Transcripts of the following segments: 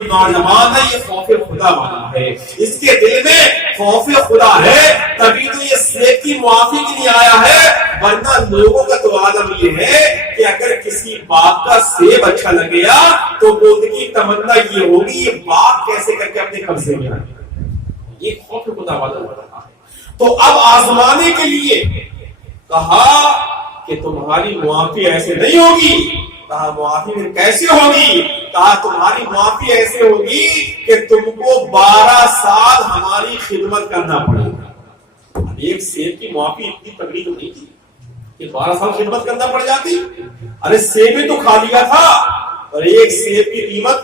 نوجوان ہے یہ خوف خدا والا ہے، اس کے دل میں خوف خدا ہے، تبھی تو یہ سیب کی معافی کے لیے آیا ہے، ورنہ لوگوں کا تو عالم یہ ہے کہ اگر کسی باغ کا سیب اچھا لگیا تو ان کی تمنا یہ ہوگی یہ باغ کیسے کر کے اپنے قبضے میں آئے، یہ خوف خدا والا ہو رہا ہے۔ تو اب آزمانے کے لیے کہا کہ تمہاری معافی ایسے نہیں ہوگی، کہا معافی پھر کیسے ہوگی؟ کہا تمہاری معافی ایسے ہوگی کہ تم کو 12 سال ہماری خدمت کرنا پڑے گا۔ اب ایک سیب کی معافی اتنی تگڑی تو نہیں تھی کہ 12 سال خدمت کرنا پڑ جاتی، ارے سیب تو کھا لیا تھا، اور ایک سیب کی قیمت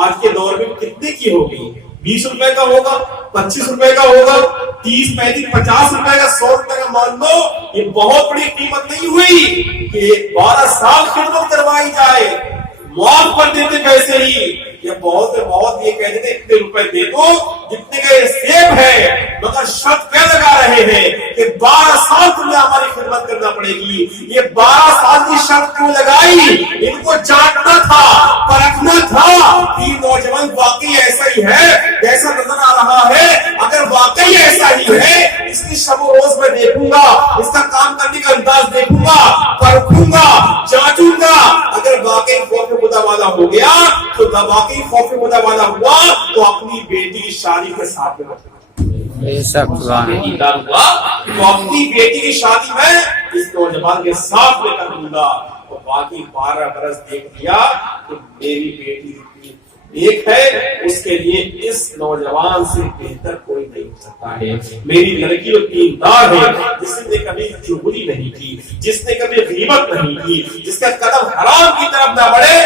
آج کے دور میں کتنے کی ہوگی؟ 20 روپے کا ہوگا، 25 روپے کا ہوگا، 30 35 50 روپے کا، 100 روپے کا مان لو، یہ بہت بڑی قیمت نہیں ہوئی کہ 12 سال خدمت کروائی جائے، معاف کر دیتے پیسے ہی، یہ بہت یہ کہہ دیتے اتنے روپے دے دو جتنے کا یہ سیب ہے، مگر شرط کیا لگا رہے ہیں کہ 12 سال تمہیں ہماری خدمت کرنا پڑے گی۔ یہ 12 سال کی شرط کیوں لگائی؟ ان کو جاننا تھا، پرکھنا تھا کہ نوجوان واقعی ایسا ہی ہے جیسا نظر آ رہا ہے، اگر واقعی ایسا ہی ہے اس کی شب و روز میں دیکھوں گا، اس کا کام کرنے کا انداز دیکھوں گا، پرکھوں گا، جانچوں گا، اگر واقعی خوف خدا والا ہو گیا تو واقعی خوف خدا والا ہوا تو اپنی بیٹی کی شادی کے ساتھ میں تو اپنی بیٹی کی شادی میں اس نوجوان کے ساتھ میں کر دوں گا، اور باقی 12 برس دیکھ لیا کہ میری بیٹی ایک ہے، اس کے لیے اس نوجوان سے بہتر کوئی نہیں ہو سکتا ہے۔ میری لڑکی وہ دیندار ہے، جس نے کبھی چغلی نہیں کی، جس نے کبھی غیبت نہیں کی، جس کا قدم حرام کی طرف نہ بڑھے،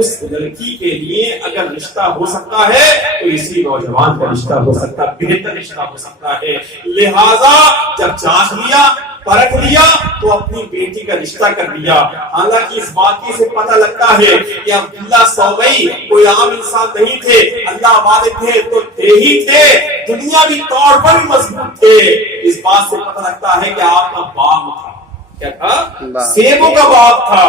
اس لڑکی کے لیے اگر رشتہ ہو سکتا ہے تو اسی نوجوان کا رشتہ ہو سکتا ہے، بہتر رشتہ ہو سکتا ہے۔ لہذا جب جانچ لیا، پرکھ لیا تو اپنی بیٹی کا رشتہ کر دیا۔ حالانکہ اس واقعے سے پتہ لگتا ہے کہ عبداللہ سومئی کوئی عام انسان نہیں تھے، اللہ والے تھے تو تھے ہی تھے، دنیاوی طور پر بھی مضبوط تھے۔ اس بات سے پتہ لگتا ہے کہ آپ کا باغ تھا، کیا تھا؟ سیبوں کا باغ تھا،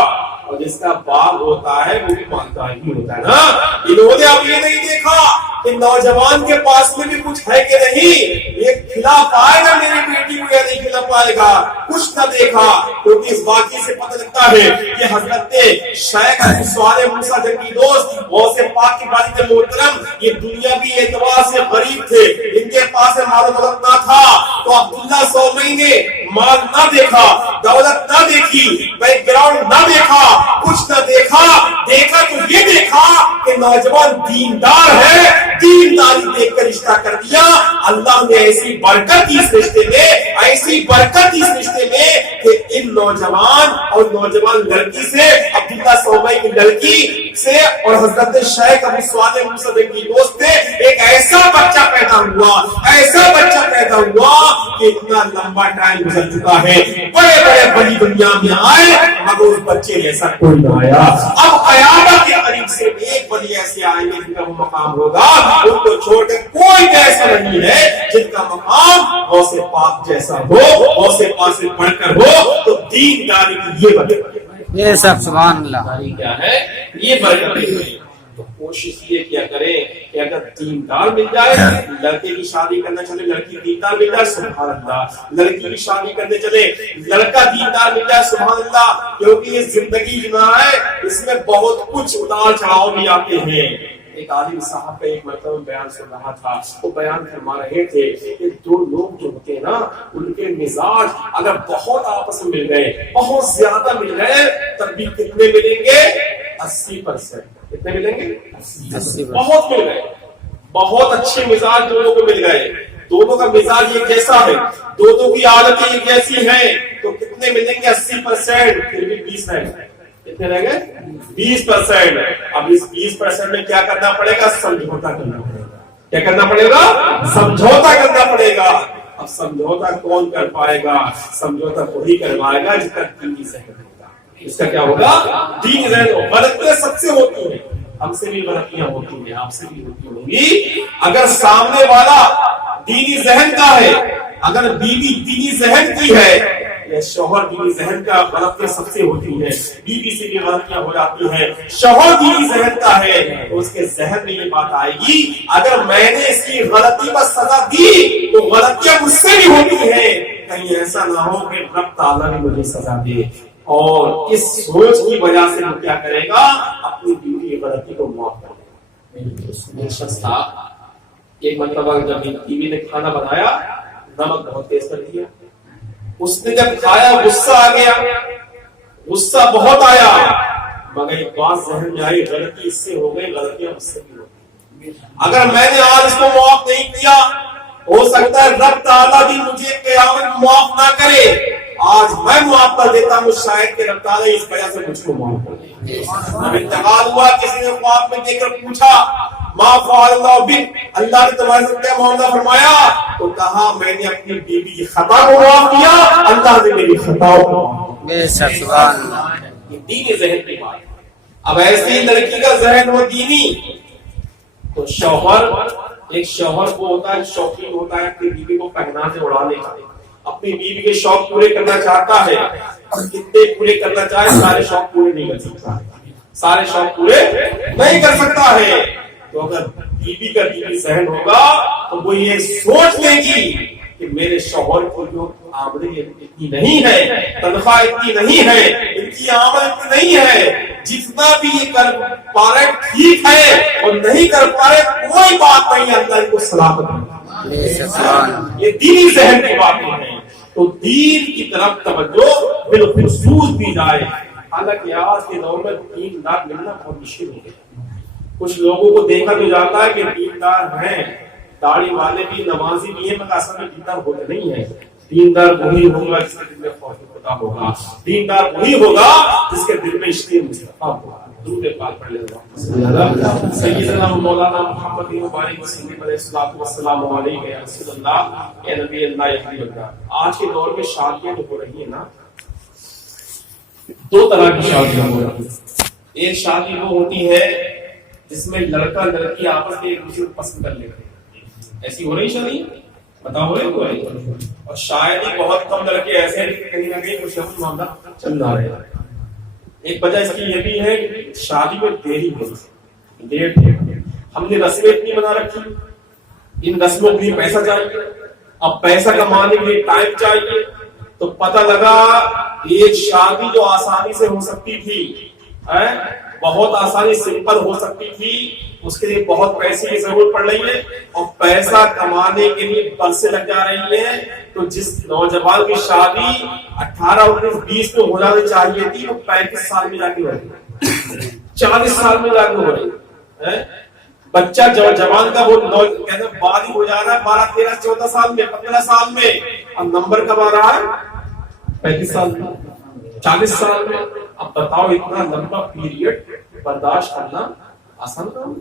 اور جس کا باغ ہوتا ہے وہ بھی مانتا ہی ہوتا ہے نا۔ انہوں نے اب یہ نہیں دیکھا کہ نوجوان کے پاس میں بھی کچھ ہے کہ نہیں، یہ کھلا پائے گا میری بیٹی کو یا نہیں کھلا پائے گا، کچھ نہ دیکھا، کیونکہ اس واقعے سے پتہ لگتا ہے کہ حضرت شیخ صالح موسیٰ جنگی دوست غوث پاک کی والد محترم یہ دنیاوی اعتبار سے غریب تھے، ان کے پاس مال و دولت نہ تھا، تو عبداللہ سومئی نے مال نہ دیکھا، دولت نہ دیکھی، بیک گراؤنڈ نہ دیکھا، کچھ نہ دیکھا، دیکھا تو یہ دیکھا کہ نوجوان دیندار ہے، دینداری دیکھ کر رشتہ کر دیا۔ اللہ نے ایسی برکت دی اس رشتے میں، ایسی برکت دی اس رشتے میں کہ ان نوجوان اور نوجوان لڑکی سے، عبداللہ سومئی کی لڑکی سے اور حضرت شیخ ابو صالح موسیٰ جنگی دوست سے ایک ایسا بچہ پیدا ہوا، ایسا بچہ پیدا ہوا کہ اتنا لمبا ٹائم گزر چکا ہے، بڑے بڑے بڑی دنیا میں آئے مگر اس بچے جیسا کوئی نہ آیا۔ اب قیامت کے قریب سے ایک بڑی ایسے آئیں گے جن کا وہ مقام ہوگا، ان کو چھوڑ کے کوئی ایسا نہیں ہے جن کا مقام غوث پاک جیسا ہو، غوث پاک سے بڑھ کر ہو۔ تو دینداری کی یہ برکت یہ سب سبحان اللہ کیا ہے، یہ برکت ہے۔ تو کوشش یہ کیا کریں کہ اگر دیندار مل جائے، لڑکے کی شادی کرنا چلے لڑکی دیندار مل جائے سبحان اللہ، لڑکی کی شادی کرنے چلے لڑکا دیندار مل جائے سبحان اللہ، کیونکہ یہ زندگی جو ہے اس میں بہت کچھ اتار چڑھاؤ بھی آتے ہیں۔ ایک عالم صاحب کا ایک مرتبہ بیان سن رہا تھا، وہ بیان فرما رہے تھے کہ دو لوگ جو ہوتے ہیں نا ان کے مزاج اگر بہت آپس میں مل گئے، بہت زیادہ مل گئے، تب بھی کتنے ملیں گے؟ 80%۔ کتنے ملیں گے؟ 80%۔ بہت مل گئے، بہت اچھے مزاج دونوں کو مل گئے، دونوں کا مزاج ایک جیسا ہے، دونوں کی عادتیں ایک جیسی ہیں، تو کتنے ملیں گے؟ 80%۔ پھر بھی 20 رہ گئے، کتنے رہ گئے؟ 20%۔ اب اس 20% میں کیا کرنا پڑے گا؟ سمجھوتا کرنا پڑے گا۔ کیا کرنا پڑے گا؟ سمجھوتا کرنا پڑے گا۔ اب سمجھوتا کون کر پائے گا؟ سمجھوتا وہی کروائے گا جس کا دینی ذہن ہوگا۔ اس کا کیا ہوگا؟ دینی ذہن ہوگا۔ غلطیاں سب سے ہوتی ہیں، ہم سے بھی غلطیاں ہوتی ہیں، آپ سے بھی ہوتی ہوں گی۔ اگر سامنے والا دینی ذہن کا ہے، اگر بیوی دینی ذہن کی ہے، کہ شوہر دینی ذہن کا غلطیاں سب سے ہوتی ہے، بیوی سے بھی غلطیاں ہو جاتی ہیں. شوہر دینی ذہن کا ہے تو اس کے ذہن میں یہ بات آئے گی اگر میں نے اس کی غلطی پر سزا دی تو غلطیاں مجھ سے بھی ہوتی ہیں، کہیں ایسا نہ ہو کہ رب تعالیٰ نے مجھے سزا دے. اور اس سوچ کی وجہ سے وہ کیا کرے گا، اپنی بیوی کی غلطی کو معاف کر دے گا. ایک شخص تھا، ایک مرتبہ جب بیوی نے کھانا بنایا نمک بہت تیز کر دیا. اس نے جب کھایا غصہ آ گیا، غصہ بہت آیا، مگر ایک بات ذہن میں آئی غلطی اس سے ہو گئی، غلطیاں مجھ سے بھی ہو گئی. اگر میں نے آج اس کو معاف نہیں کیا ہو سکتا ہے رب تعالیٰ بھی مجھے قیامت میں معاف نہ کرے. آج میں معاف کر دیتا ہوں، شاید کہ رب تعالیٰ اس وجہ سے مجھ کو معاف کر دے. اب انتقال ہوا، کسی نے خواب میں دیکھ کر پوچھا ما فعل اللہ بک، اللہ نے تمہارے سے کیا معاملہ فرمایا؟ تو کہا میں نے اپنی بیوی کی خطا کو معاف کیا، اللہ نے میری خطا کو معاف کیا. سبحان اللہ. یہ دینی ذہن کی بات ہے. اب ایسی لڑکی کا ذہن ہو دینی تو شوہر، ایک شوہر کو ہوتا ہے شوقین ہوتا ہے اپنی بیوی کو پہنانے اڑانے کا، اپنی بیوی کے شوق پورے کرنا چاہتا ہے. کتنے پورے کرنا چاہے سارے شوق پورے نہیں کر سکتا، سارے شوق پورے نہیں کر سکتا ہے. تو اگر بیوی کا دینی ذہن ہوگا تو وہ یہ سوچ لے گی کہ میرے شوہر کو جو آمدنی اتنی نہیں ہے، تنخواہ اتنی نہیں ہے، ان کی آمد اتنی نہیں ہے، جتنا بھی یہ کر پا رہے ٹھیک ہے اور نہیں کر پا رہے کوئی بات نہیں، اللہ ان کو سلامت ہے. یہ دینی ذہن کی باتیں ہیں. تو دین کی طرف توجہ بالخصوص دی جائے. حالانکہ آج کے دور میں دیندار ملنا بہت مشکل ہو گیا. کچھ لوگوں کو دیکھا تو جاتا ہے کہ دیندار ہیں، داڑھی والے بھی، نمازی بھی ہیں، مگر اصل میں دیندار ہوتے نہیں ہیں. دیندار وہی ہوگا جس کے دل میں خوف خدا ہوگا، دیندار وہی ہوگا جس کے دل میں عشق مصطفیٰ ہوگا. درود پاک پڑھ لیں. سیدنا مولانا محمد مبارک وسلم علیہ الصلوۃ والسلام علیہ یا رسول اللہ، اے نبی اللہ یا حبیب اللہ. آج کے دور میں شادیاں جو ہو رہی ہیں نا، دو طرح کی شادیاں ہو رہی ہیں. ایک شادی وہ ہوتی ہے جس میں لڑکا لڑکی آپس میں ایک دوسرے کو پسند کر لیتے ہیں. ایسی ہو رہی شادی بتاؤ ہو رہی تو ہے. اور شاید ہی بہت کم لڑکے ایسے ہیں کہ کہیں نہ کہیں کچھ معاملہ چل رہا ہے. ایک وجہ اس کی یہ بھی ہے کہ شادی میں دیری ہوتی، لیٹ ہم نے رسمیں اتنی بنا رکھی، ان رسموں کے لیے پیسہ چاہیے، اب پیسہ کمانے کے لیے ٹائم چاہیے. تو پتہ لگا ایک شادی جو آسانی سے ہو سکتی تھی، بہت آسانی سمپل ہو سکتی تھی، اس کے لیے بہت پیسے کی ضرورت پڑ رہی ہے اور پیسہ کمانے کے لیے برسیں لگ جا رہی ہیں. تو جس نوجوان کی شادی 18 19 20 میں ہو جانی چاہیے تھی، وہ 35 سال میں جا کے ہو رہی، 40 سال میں جا کے ہو رہی ہے. بچہ جوان کا وہ کہتے ہیں بالغ ہو جا رہا ہے 12 13 14 سال میں، 15 سال میں. اب نمبر کب آ رہا ہے؟ 35 سال میں، 40 سال میں. اب بتاؤ اتنا لمبا پیریڈ برداشت کرنا آسان کام،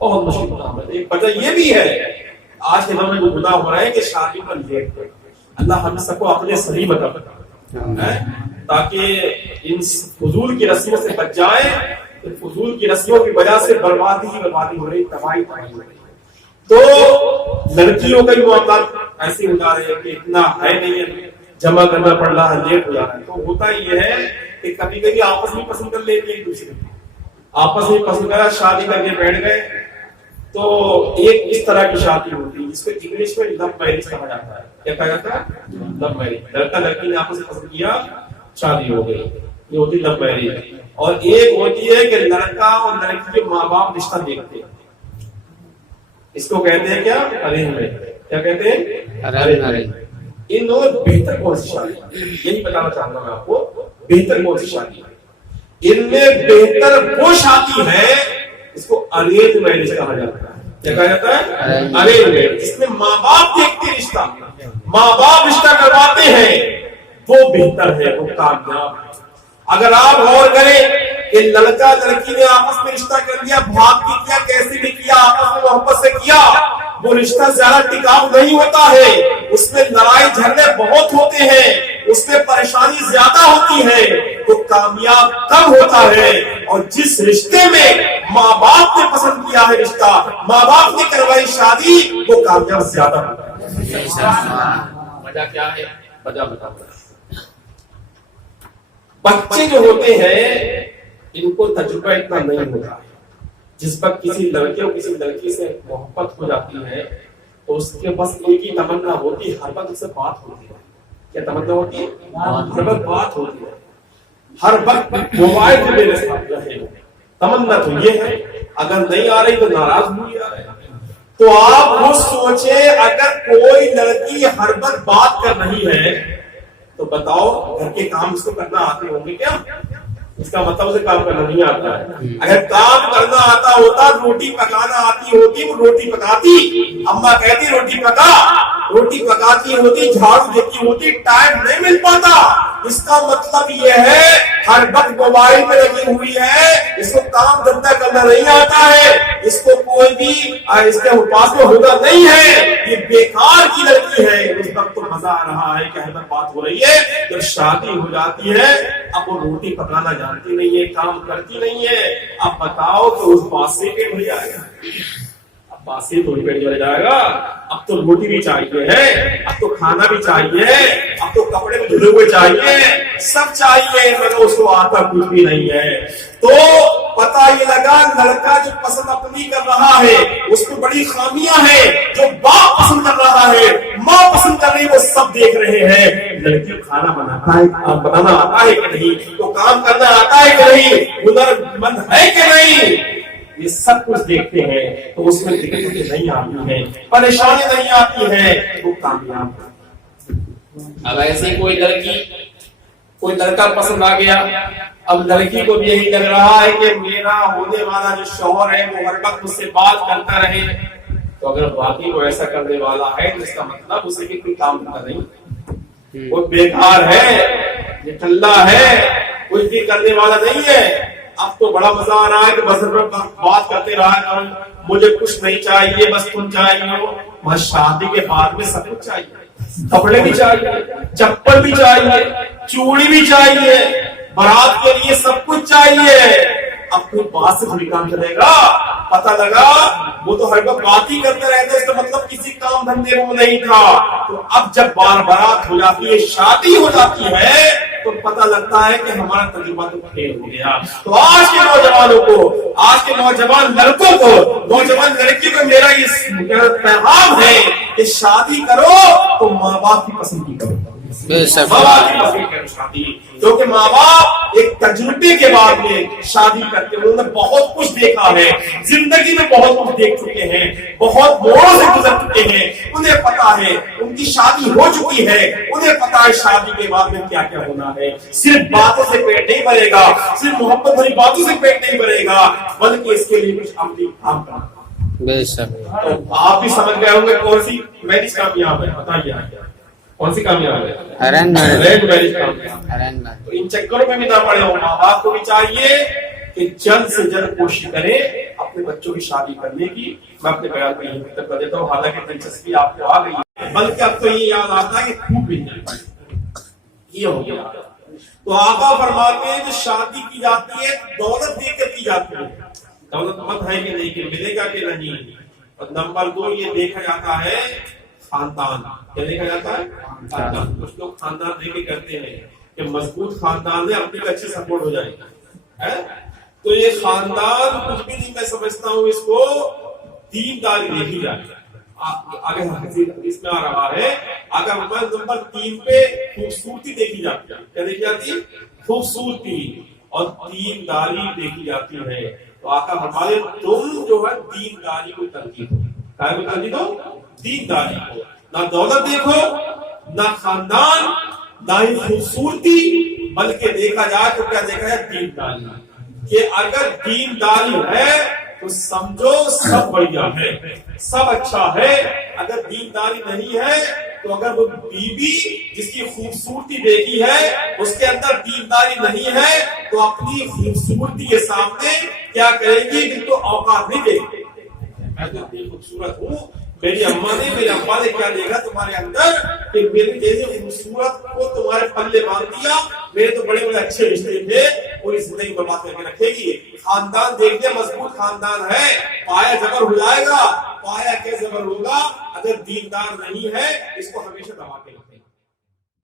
بہت مشکل کام ہے. ایک وجہ یہ بھی ہے آج کے دور میں جو گناہ ہو رہا ہے کہ شادی پر لیٹ ہے. اللہ ہم سب کو اپنے صحیح بتا تاکہ ان فضول کی رسموں سے بچ جائیں. فضول کی رسموں کی وجہ سے بربادی ہی بربادی ہو رہی، تباہی تباہی ہو رہی. تو لڑکیوں کا بھی معاملات ایسے ہو جا رہے ہیں کہ اتنا ہے نہیں ہے، جمع کرنا پڑ رہا ہے، لیٹ ہو جا رہا ہے. تو ہوتا یہ ہے کہ کبھی کبھی آپس میں پسند کر لیتے ہیں ایک دوسرے کو، آپس میں پسند کرا شادی کر کے بیٹھ گئے. تو ایک اس طرح کی شادی ہوتی ہے جس کو انگلش میں لو میرج کہا جاتا ہے. کیا کہا جاتا ہے؟ Love marriage. لڑکا لڑکی نے آپس میں پسند کیا، شادی ہو گئی، یہ ہوتی لو میرج. اور ایک ہوتی ہے کہ لڑکا اور لڑکی کے ماں باپ رشتہ دیکھتے ہیں، اس کو کہتے ہیں کیا؟ Arrange marriage. کیا کہتے ہیں؟ Arrange marriage. ان دونوں بہتر کون سی شادی، یہی بتانا چاہوں گا میں آپ کو، بہتر کون سی شادی ہے. ان میں بہتر وہ شادی ہے اس کو ارینج میرج کہا جاتا ہے. کیا کہا جاتا ہے؟ Arrange marriage. اس میں ماں باپ دیکھتے رشتہ، ماں باپ رشتہ کرواتے ہیں، وہ بہتر ہے، وہ کامیاب ہے. اگر آپ غور کریں کہ لڑکا لڑکی نے آپس میں رشتہ کر لیا، بھاگ بھی کیا، کیسے بھی کیا، آپس میں محبت سے کیا، وہ رشتہ زیادہ ٹکاؤ نہیں ہوتا ہے. اس میں لڑائی جھگڑے بہت ہوتے ہیں، اس میں پریشانی زیادہ ہوتی ہے. تو کامیاب کم ہوتا ہے. اور جس رشتے میں ماں باپ نے پسند کیا ہے رشتہ، ماں باپ نے کروائی شادی، وہ کامیاب زیادہ ہوتا ہے. وجہ کیا ہے؟ وجہ بتاؤ. بچے جو ہوتے ہیں ان کو تجربہ اتنا نہیں ہوتا ہے. جس وقت کسی لڑکے اور کسی لڑکی سے محبت ہو جاتی ہے تو اس کے بس ایک ہی تمنا ہوتی ہے, ہر وقت اس سے بات ہوتی ہے. کیا تمنا ہوتی ہے؟ ہر وقت بات ہوتی ہے, ہر وقت موبائل پہ میرے ساتھ رہے. تمنا تو یہ ہے, اگر نہیں آ رہی تو ناراض ہوئی آ رہے. تو آپ خود سوچیں, اگر کوئی لڑکی ہر وقت بات کر رہی ہے تو بتاؤ گھر کے کام اس کو کرنا آتے ہوں گے کیا؟ اس کا مطلب اسے کام کرنا نہیں آتا ہے. اگر کام کرنا آتا ہوتا, روٹی پکانا آتی ہوتی, وہ روٹی پکاتی. اما کہتی روٹی پکا, روٹی پکاتی ہوتی, جھاڑو دیتی ہوتی, ٹائم نہیں مل پاتا. اس کا مطلب یہ ہے ہر وقت موبائل میں لگی ہوئی ہے, اس کو کام دھندا کرنا نہیں آتا ہے, اس کو کوئی بھی اس کے پاس میں ہوتا نہیں ہے, یہ بیکار کی لڑکی ہے. اس وقت تو مزہ آ رہا ہے کہ ہر وقت بات ہو رہی ہے. جب شادی ہو جاتی ہے اب وہ روٹی پکانا جانتی نہیں ہے, کام کرتی نہیں ہے. اب بتاؤ تو اس بات سے پیٹ بھر جائے گا, اب بات سے تو پیٹ بھر جائے گا. اب تو روٹی بھی چاہیے ہے, اب تو کھانا بھی چاہیے, اب تو کپڑے بھی دھلے ہوئے چاہیے, سب چاہیے, مگر اس کو آتا کچھ بھی نہیں ہے. تو پتا یہ لگا لڑکا جو پسند اپنی کر رہا ہے اس میں بڑی خامیاں ہیں. جو باپ پسند کر رہا ہے, ماں پسند کر رہی ہے, وہ سب دیکھ رہے ہیں. لڑکی کو کھانا بنانا آتا ہے کہ نہیں, تو کام کرنا آتا ہے کہ نہیں, ہنر مند ہے کہ نہیں, یہ سب کچھ دیکھتے ہیں. تو اس میں دقتیں نہیں آتی ہیں, پریشانی نہیں آتی ہے, وہ کامیاب. اب ایسی کوئی لڑکی کوئی لڑکا پسند آ گیا, اب لڑکی کو بھی یہی لگ رہا ہے کہ میرا ہونے والا جو شوہر ہے وہ ہر وقت مجھ سے بات کرتا رہے. تو اگر باقی کو ایسا کرنے والا ہے تو اس کا مطلب اسے کہ کوئی کام کرنا نہیں, وہ بیکار ہے, یہ ٹھلا ہے, کچھ بھی کرنے والا نہیں ہے. اب تو بڑا مزہ آ رہا ہے کہ بس بات کرتے رہا کروں, مجھے کچھ نہیں چاہیے, بس تم چاہیے ہو. بس شادی کے بعد میں سب کچھ چاہیے, کپڑے بھی چاہیے, چپل بھی چاہیے, چوڑی بھی چاہیے, بارات کے لیے سب کچھ چاہیے. اب کوئی بات سے تھوڑی کام چلے گا. پتہ لگا وہ تو ہر وقت بات ہی کرتے رہتے, اس کا مطلب کسی کام دھندے میں نہیں تھا. تو اب جب بارات ہو جاتی ہے, شادی ہو جاتی ہے, تو پتہ لگتا ہے کہ ہمارا تجربہ تو فیل ہو گیا. تو آج کے نوجوانوں کو, آج کے نوجوان لڑکوں کو, نوجوان لڑکی کو میرا یہ پیغام ہے کہ شادی کرو تو ماں باپ کی پسند کی کرو, ماں باپ کی پسند کرو شادی. کیونکہ ماں باپ ایک تجربے کے بعد میں شادی کرتے ہیں, انہوں نے بہت کچھ دیکھا ہے, زندگی میں بہت کچھ دیکھ چکے ہیں, بہت موڑوں سے گزر چکے ہیں. انہیں پتا ہے, ان کی شادی ہو چکی ہے, انہیں پتا ہے شادی کے بعد میں کیا کیا ہونا ہے. صرف باتوں سے پیٹ نہیں بھرے گا, صرف محبت بھری باتوں سے پیٹ نہیں بھرے گا, بلکہ اس کے لیے کچھ عملی کام کرنا. آپ بھی سمجھ گئے ہوں گے کون سی میرج کامیاب ہے, بتائیے کون سی کامیاب ہے؟ ارینج میرج کامیاب. تو ان چکروں میں بھی نہ پڑے ہو. ماں باپ کو بھی چاہیے کہ جلد سے جلد کوشش کریں اپنے بچوں کی شادی کرنے کی. میں اپنے بیان کو یہیں تک کر دیتا ہوں, حالانکہ دلچسپی آپ کو آ گئی ہے, بلکہ اب تو یہ یاد آتا ہے کہ خوب بھی یہ ہو گیا. تو آقا فرماتے ہیں کہ شادی کی جاتی ہے دولت دے کر کی جاتی ہے. دولت مند ہے کہ نہیں, کہ ملے گا کہ نہیں. اور نمبر 2 یہ دیکھا جاتا ہے خاندان. کیا دیکھا جاتا ہے؟ خاندان. کچھ لوگ خاندان دے کے کرتے ہیں کہ مضبوط خاندان ہے, اپنے اچھے سپورٹ ہو جائے گا. تو یہ خاندان کچھ بھی نہیں, میں سمجھتا ہوں اس کو دینداری دیکھی جائے. آگے حدیث میں آ رہا ہے, اگر نمبر 3 پہ خوبصورتی دیکھی جاتی ہے. کیا دیکھی جاتی ہے؟ خوبصورتی اور دینداری دیکھی جاتی ہے. تو آقا فرمائے تم جو ہے دینداری کو ترجیح دو. کیا کو ترجیح دو؟ دینداری کو. نہ دولت دیکھو, نہ خاندان, نہ ہی خوبصورتی, بلکہ دیکھا جائے تو کیا دیکھا جائے؟ دینداری. کہ اگر دینداری ہے تو سمجھو سب بڑھیا ہے, سب اچھا ہے. اگر دینداری نہیں ہے تو اگر وہ بیوی جس کی خوبصورتی دیکھی ہے اس کے اندر دینداری نہیں ہے تو اپنی خوبصورتی کے سامنے کیا کرے گی؟ کہ تو اوقات نہیں دے گی. میں تو اتنی خوبصورت ہوں, میری اماں نے, میرے ابا نے کیا دیکھا تمہارے اندر کہ میری جیسے خوبصورت کو تمہارے پلے باندھ دیا. میرے تو بڑے بڑے اچھے رشتے تھے, پوری زندگی برباد کر کے رکھے گی. خاندان دیکھتے مضبوط خاندان ہے, پایا جبر ہو جائے گا. پایا کیا جبر ہوگا؟ اگر دیندار نہیں ہے اس کو ہمیشہ دبا کے